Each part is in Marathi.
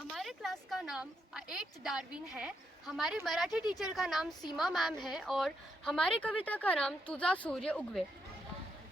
हमारे क्लास का नाम एट्थ डार्विन है। हमारे मराठी टीचर का नाम सीमा मैम है और हमारे कविता का नाम तुझा सूर्य उगवे।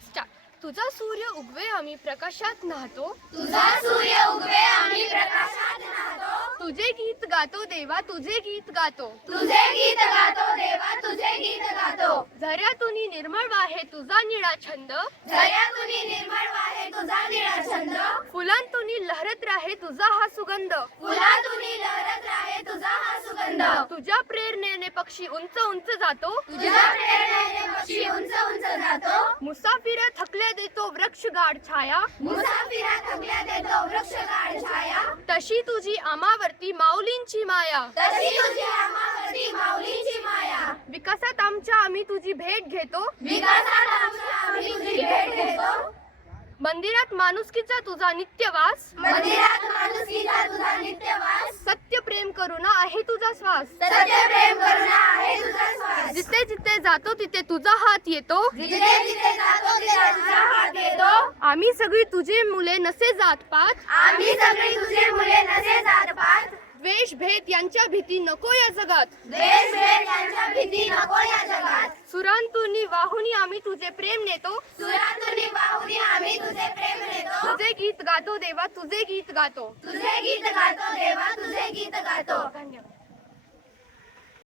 स्टार्ट तुझा सूर्य उगवे आम्ही प्रकाशात नाहतो। तुझा सूर्य उगवे आम्ही प्रकाशात राहतो तुझे गीत गातो देवा तुझे गीत गातो। तुझे गीत गातो देवा तुझे गीत गातो। झऱ्यातून निर्मळ वाहे तुझा निळा छंद। दर्यातून निर्मळ वाहे तुझा निळा छंद फुलांतून लहरत राहे तुझा हा सुगंध. फुलातून लहरत राहे तुझा हा सुगंध. तुझ्या प्रेरणेने पक्षी उंच उंच जातो. तुझ्या प्रेरणेने पक्षी उंच उंच जातो. मुसाफिरा थकल्या देतो वृक्ष गाढ छाया. मुसाफिरा थकल्या देतो वृक्ष गाढ छाया. तशी तुझी आमावरती माऊलींची माया. तशी तुझी आम्हावरती माऊलीची माया. विकासात आमच्या आम्ही तुझी भेट घेतो. विकासात आमच्या आम्ही तुझी भेट घेतो मंदिरात माणुसकीचा तुझा नित्यवास. मंदिरात माणुसकीचा तुझा नित्यवास. सत्य प्रेम करुणा आहे तुझा श्वास. सत्य प्रेम करुणा आहे तुझा श्वास. जिथे जिथे जातो तिथे तुझा हात येतो. जिथे जिथे जातो तिथे तुझा हात येतो. आम्ही सगळी तुझे मुले नसे जात पात. आम्ही सगळी तुझे मुले नसे जात पात. द्वेष भेद यांच्या भीती नको या जगात. देश भेद यांच्या भीती नको या जगात सुरांतून वाहुनी आम्ही तुझे प्रेम नेतो. सुरातुनी बाहुनी आम्ही तुझे प्रेम नेतो. तुझे गीत गातो देवा तुझे गीत गातो. तुझे गीत गातो देवा तुझे गीत गातो. धन्यवाद.